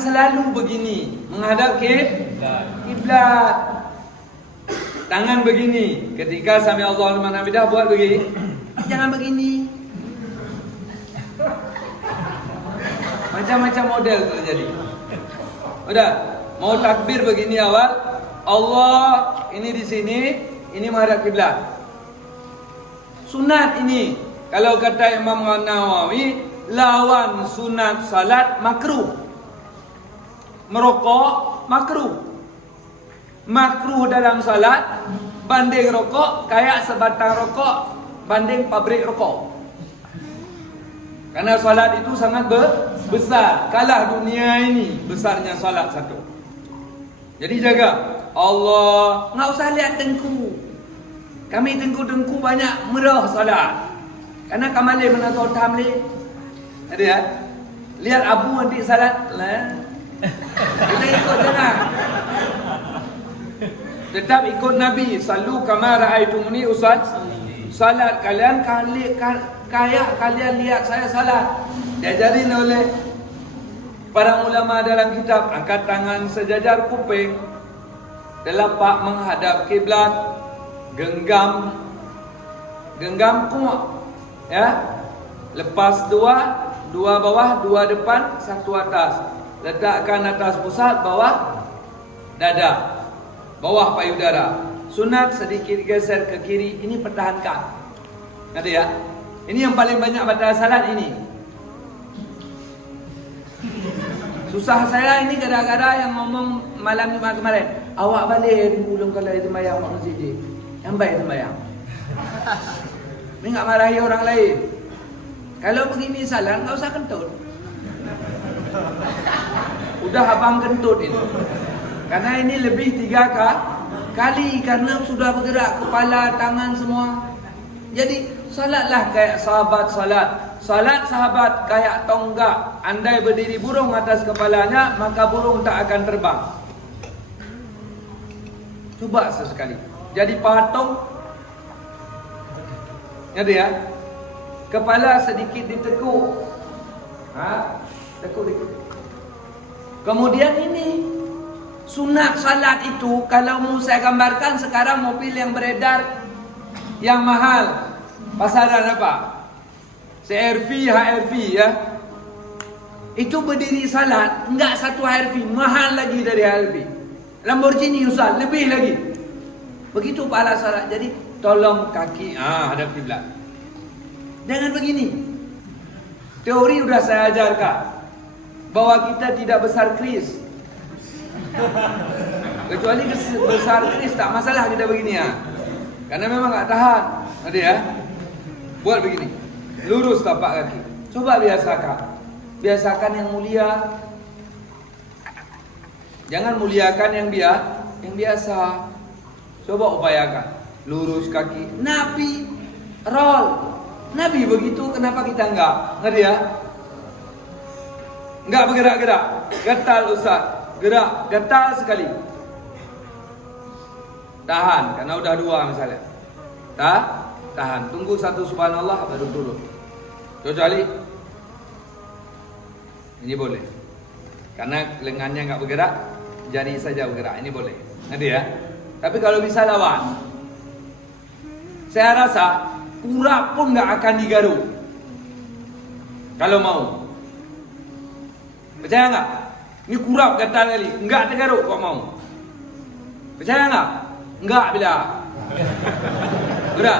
selalu begini, menghadap ke kiblat. Tangan begini. Ketika sami Allahu liman hamidah buat begini. Jangan begini. Macam-macam model terjadi. Udah, mau takbir begini awal. Allah ini di sini, ini menghadap kiblat. Sunat ini, kalau kata Imam Nawawi, lawan sunat salat makruh. Merokok makruh. Makruh dalam salat banding rokok kayak sebatang rokok banding pabrik rokok. Karena salat itu sangat besar. Kalah dunia ini besarnya salat satu. Jadi jaga. Allah, enggak usah lihat dengku. Kami dengku-dengku banyak merah salat. Karena kamale menatau tamle. Ada ya? Lihat abu nanti salat lah. Kita ikut jangan. Tetap ikut Nabi. Sallu kama ra'aitumuni salat. Kalian kayak kalian lihat saya salat. Diajarin oleh para ulama dalam kitab. Angkat tangan sejajar kuping, telapak menghadap kiblat, genggam kuat, ya. Lepas dua bawah, dua depan, satu atas. Letakkan atas pusat, bawah dada, bawah payudara. Sunat sedikit geser ke kiri. Ini pertahankan. Nanti ya. Ini yang paling banyak pada salat ini. Susah saya ini gara-gara yang ngomong malam Jumat kemarin. Awak balik belum kalau itu sembahyang mak masjid ni. Yang baik sembahyang. Ini enggak marahi orang lain. Kalau begini salat enggak usah kentut. Udah abang kentut ini. Karena ini lebih 3 kali karena sudah bergerak kepala, tangan semua. Jadi salatlah kayak sahabat salat. Salat sahabat kayak tonggak. Andai berdiri burung atas kepalanya, maka burung tak akan terbang. Coba sesekali. Jadi patung. Ada ya? Kepala sedikit ditekuk. Tekuk dikit. Kemudian ini sunat salat itu, kalau mau saya gambarkan sekarang mobil yang beredar yang mahal. Pasaran apa? CRV, HRV ya. Itu berdiri salat, enggak satu HRV, mahal lagi dari HRV. Lamborghini Ustaz, lebih lagi. Begitu pahala salat. Jadi tolong kaki hadap kiblat. Jangan begini. Teori sudah saya ajarkan bahwa kita tidak besar kris. Kecuali besar kris tak masalah kita begini ya. Karena memang enggak tahan. Ada ya. Buat begini. Lurus tapak kaki. Coba biasakan. Biasakan yang mulia. Jangan muliakan yang biasa. Coba upayakan. Lurus kaki. Nabi roll. Nabi begitu, kenapa kita enggak? Ngerti ya? Enggak bergerak-gerak. Getal Ustaz. Gerak, getal sekali. Tahan, karena udah 2 misalnya. Tahan. Tunggu 1 subhanallah baru turun. Kecuali ini boleh. Karena lengannya enggak bergerak, jari saja bergerak. Ini boleh. Ngerti ya? Tapi kalau bisa lawan. Saya rasa kurap pun enggak akan digaruk. Kalau mau. Percaya enggak? Ini kurap gatal kali, enggak tergaruk kok mau. Percaya enggak? Enggak bila. Sudah.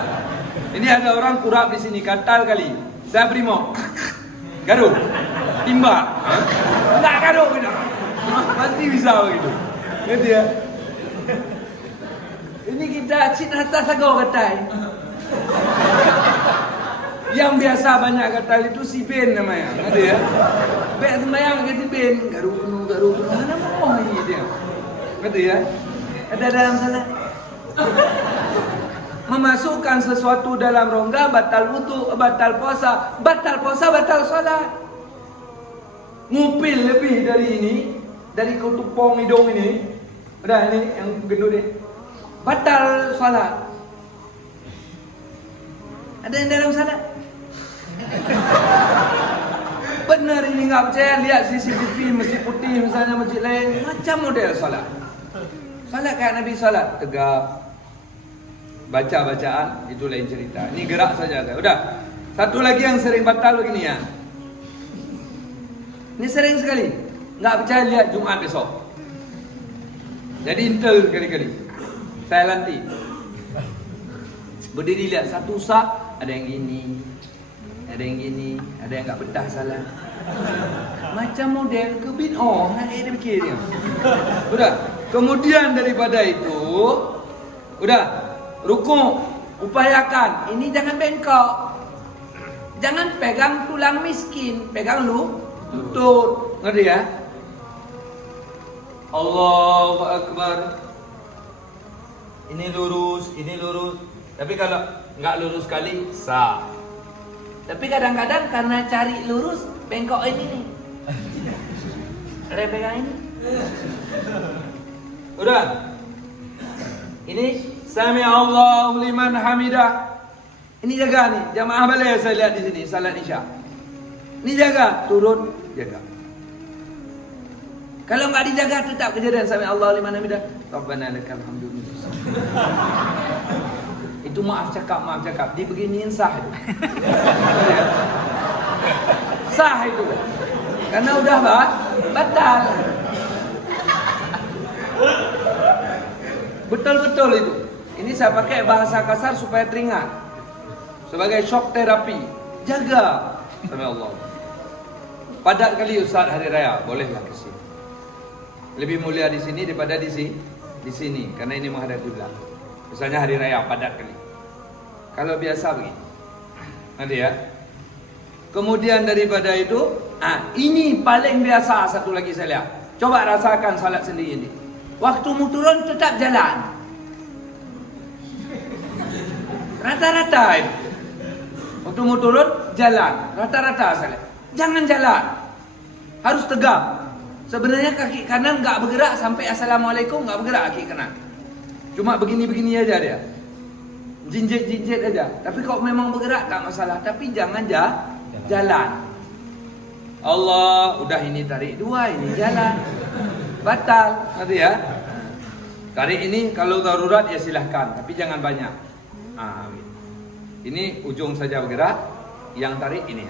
Ini ada orang kurap di sini gatal kali. Saya beri mau. Garuk. Timbak. Enggak garuk gitu. Pasti bisa begitu. Ngerti ya? Ini kita cit atas agak gatal. Yang biasa banyak gatal itu si Ben namanya. Ngerti ya? Baik sembahyang ke si Ben, garuk penuh. Mana mau ini dia? Ngerti ya? Ada dalam sana. Memasukkan sesuatu dalam rongga batal wudu, batal puasa, batal salat. Ngupil lebih dari ini, dari ketupong hidung ini. Udah ini yang gendut ni. Batal salat. Ada yang dalam sana? Benar ini nggak percaya, lihat CCTV masjid putih misalnya, masjid lain, macam model salat. Salat kayak Nabi salat, tegap. Baca bacaan itu lain cerita. Ini gerak saja. Udah. Satu lagi yang sering batal begini ya. Ini sering sekali. Nggak percaya, lihat Jumat besok. Jadi intel kali-kali. Saya lanti. Berdiri lihat satu sah, ada yang gini, ada yang gini, ada yang nggak betah salah. Macam model kebin. Oh, nak dia fikir dia. Udah. Kemudian daripada itu, udah rukuk, upayakan. Ini jangan bengkok. Jangan pegang tulang miskin, pegang lutut. Ngerti ya? Allahu Akbar. Ini lurus, ini lurus. Tapi kalau nggak lurus sekali, sah. Tapi kadang-kadang karena cari lurus, bengkok ini nih. Ada yang pegang ini. Udah. Ini Sami Allahu liman hamidah. Ini jaga nih, jamaah balik saya lihat di sini, salat Isya. Ini jaga, turun, jaga. Kalau nggak dijaga tetap kejadian Sami Allahu liman hamidah. Rabbana lakal hamdu. Itu maaf cakap. Dibeginiin sah itu. Sah itu. Karena udah batal. Betul-betul itu. Ini saya pakai bahasa kasar supaya teringat. Sebagai shock terapi. Jaga. Sama Allah. Padat kali Ustaz hari raya, bolehlah ke sini. Lebih mulia di sini daripada di sini karena ini menghadap kiblat. Misalnya hari raya padat kali. Kalau biasa begini. Nanti ya. Kemudian daripada itu, ini paling biasa satu lagi saya lihat. Coba rasakan salat sendiri ini. Waktu mu turun tetap jalan. Rata-rata itu. Waktu mu turun jalan, rata-rata salat. Jangan jalan. Harus tegap. Sebenarnya kaki kanan enggak bergerak sampai Assalamualaikum, enggak bergerak kaki kanan. Cuma begini-begini aja dia. Jinjit-jinjit aja. Tapi kalau memang bergerak tak masalah, tapi jangan jalan. Allah, udah ini tarik dua, ini jalan. Batal, ngerti ya? Tarik ini kalau darurat ya silahkan, tapi jangan banyak. Ini ujung saja bergerak, yang tarik ini.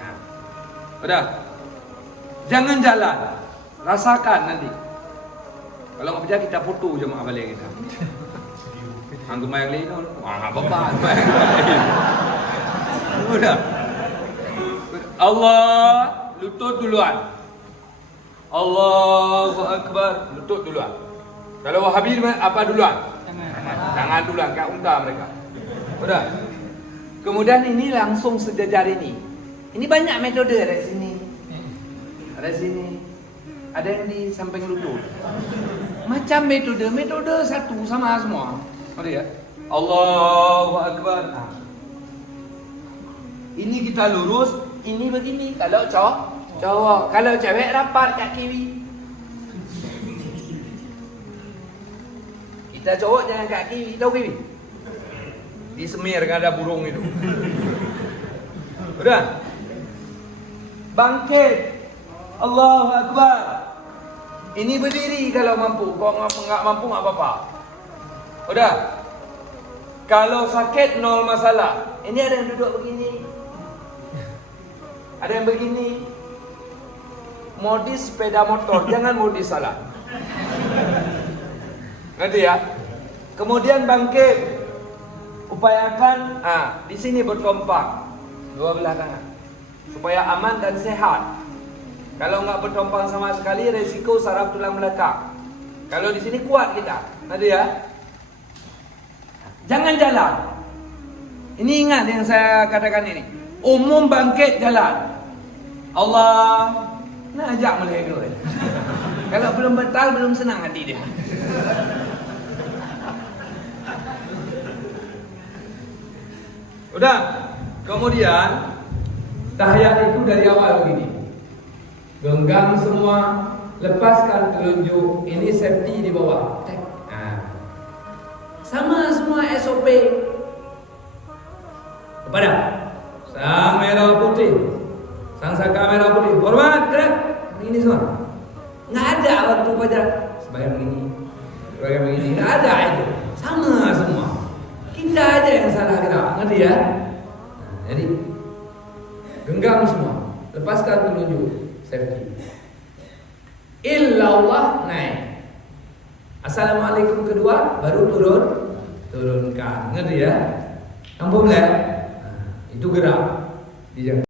Udah. Jangan jalan. Rasakan nanti. Kalau nggak percaya kita foto jemaah balik kita. Anggap yang lain, nggak apa-apa. Udah. Allah, lutut duluan. Allahu Akbar, lutut duluan. Kalau Wahabi apa duluan? Tangan duluan, kayak unta mereka. Udah. Kemudian ini langsung sejajar ini. Ini banyak metode dari sini. Ada sini. Ada yang di samping lutut. Macam metode satu sama semua. Ada ya? Allahu Akbar. Ini kita lurus, ini begini. Kalau cowok, kalau cewek rapat kat kiri. Kita cowok jangan kat kiri, tahu kiri? Di Semir kan ada burung itu. Udah. Bangkit. Allahu Akbar. Ini berdiri kalau mampu. Kalau nggak mampu nggak apa-apa. Udah. Kalau sakit nol masalah. Ini ada yang duduk begini. Ada yang begini. Modis sepeda motor, jangan modis salah. Nanti ya. Kemudian bangkit. Upayakan di sini bertompang dua belah tangan supaya aman dan sehat. Kalau nggak bertompang sama sekali resiko saraf tulang belakang. Kalau di sini kuat kita. Nanti ya. Jangan jalan. Ini ingat yang saya katakan ini. Umum bangkit jalan. Allah nak ajak melega. Kalau belum batal belum senang hati dia. Udah. Kemudian tahiyat itu dari awal begini. Genggam semua, lepaskan telunjuk. Ini safety di bawah. Sama semua SOP. Kepada sang merah putih, sang saka merah putih, hormat. gerak begini semua. Nggak ada waktu baca sebagian begini, nggak ada itu. Sama semua. Kita aja yang salah gerak, ngerti ya? Nah, jadi genggam semua, lepaskan telunjuk, safety. Illallah naik. Assalamualaikum kedua baru turunkan, ngerti ya? Ampun ya? Nah, itu gerak. Dijaga.